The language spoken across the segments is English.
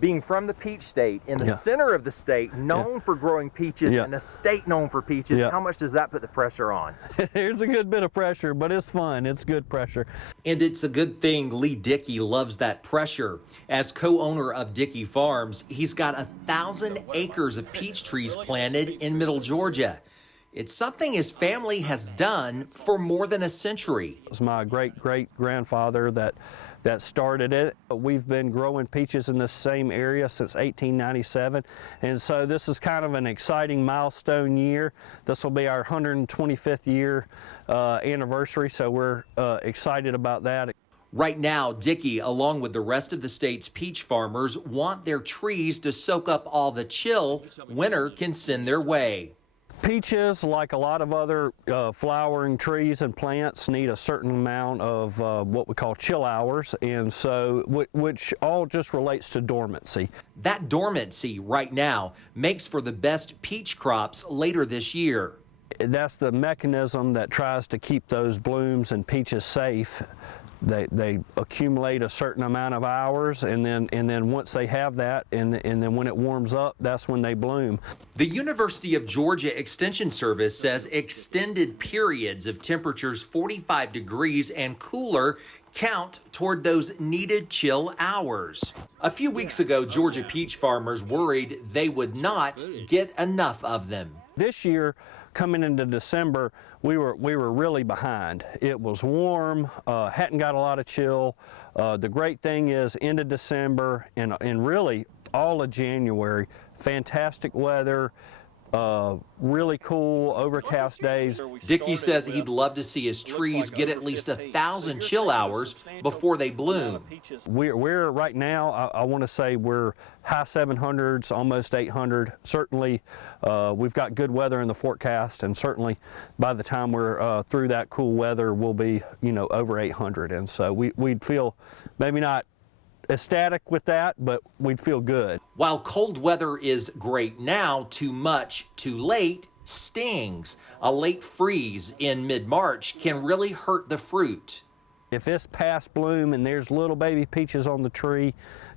being from the peach state, in the center of the state, known for growing peaches, and a state known for peaches, how much does that put the pressure on? There's a good bit of pressure, but it's fun. It's good pressure. And it's a good thing Lee Dickey loves that pressure. As co-owner of Dickey Farms, he's got 1,000 acres of peach trees planted in Middle Georgia. It's something his family has done for more than a century. It was my great-great-grandfather that started it. We've been growing peaches in this same area since 1897, and so this is kind of an exciting milestone year. This will be our 125th year anniversary, so we're excited about that. Right now, Dickey, along with the rest of the state's peach farmers, want their trees to soak up all the chill winter can send their way. Peaches, like a lot of other flowering trees and plants, need a certain amount of what we call chill hours, and so which all just relates to dormancy. That dormancy right now makes for the best peach crops later this year. That's the mechanism that tries to keep those blooms and peaches safe. They accumulate a certain amount of hours, and then once they have that, and then when it warms up, that's when they bloom. The University of Georgia Extension Service says extended periods of temperatures 45 degrees and cooler count toward those needed chill hours. A few weeks ago, Georgia peach farmers worried they would not get enough of them. This year, coming into December, we were really behind. It was warm, hadn't got a lot of chill. The great thing is, end of December and really all of January, fantastic weather, really cool overcast days. Dickey says he'd love to see his trees get at least 1,000 chill hours before they bloom. We're right now, I want to say we're high 700s, almost 800. Certainly, we've got good weather in the forecast, and certainly by the time we're through that cool weather, we'll be, over 800. And so we'd feel maybe not ecstatic with that, but we'd feel good. While cold weather is great now, too much, too late stings. A late freeze in mid-March can really hurt the fruit. If it's past bloom and there's little baby peaches on the tree,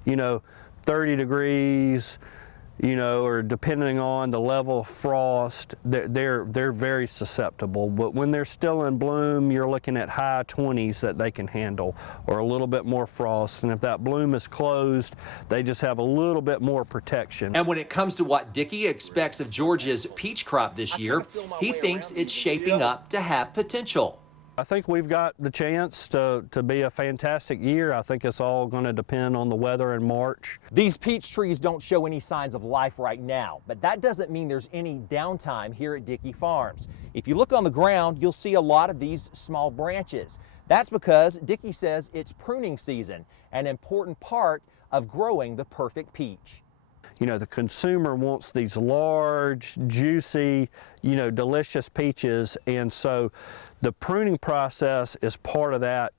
30 degrees, or depending on the level of frost, they're very susceptible. But when they're still in bloom, you're looking at high 20s that they can handle, or a little bit more frost. And if that bloom is closed, they just have a little bit more protection. And when it comes to what Dickey expects of Georgia's peach crop this year, he thinks it's shaping up to have potential. I think we've got the chance to be a fantastic year. I think it's all going to depend on the weather in March. These peach trees don't show any signs of life right now, but that doesn't mean there's any downtime here at Dickey Farms. If you look on the ground, you'll see a lot of these small branches. That's because Dickey says it's pruning season, an important part of growing the perfect peach. The consumer wants these large, juicy, delicious peaches, and so the pruning process is part of that,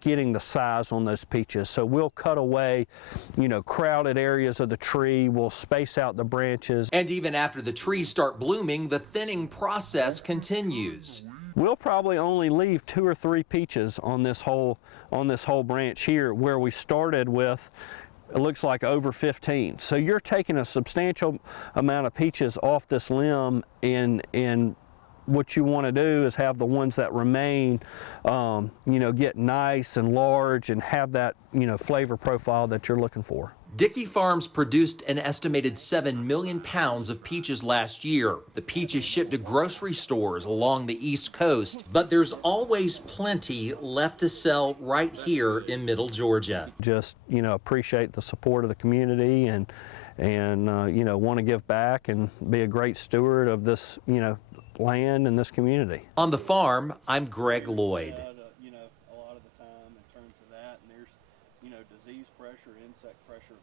getting the size on those peaches. So we'll cut away, crowded areas of the tree, we'll space out the branches. And even after the trees start blooming, the thinning process continues. We'll probably only leave 2 or 3 peaches on this whole branch here, where we started with, it looks like over 15. So you're taking a substantial amount of peaches off this limb, and what you want to do is have the ones that remain, get nice and large and have that, flavor profile that you're looking for. Dickey Farms produced an estimated 7 million pounds of peaches last year. The peaches shipped to grocery stores along the East Coast, but there's always plenty left to sell right here in Middle Georgia. Just, appreciate the support of the community and want to give back and be a great steward of this, land and this community. On the farm, I'm Greg Loyd. A lot of the time in terms of that, and there's, disease pressure, insect pressure,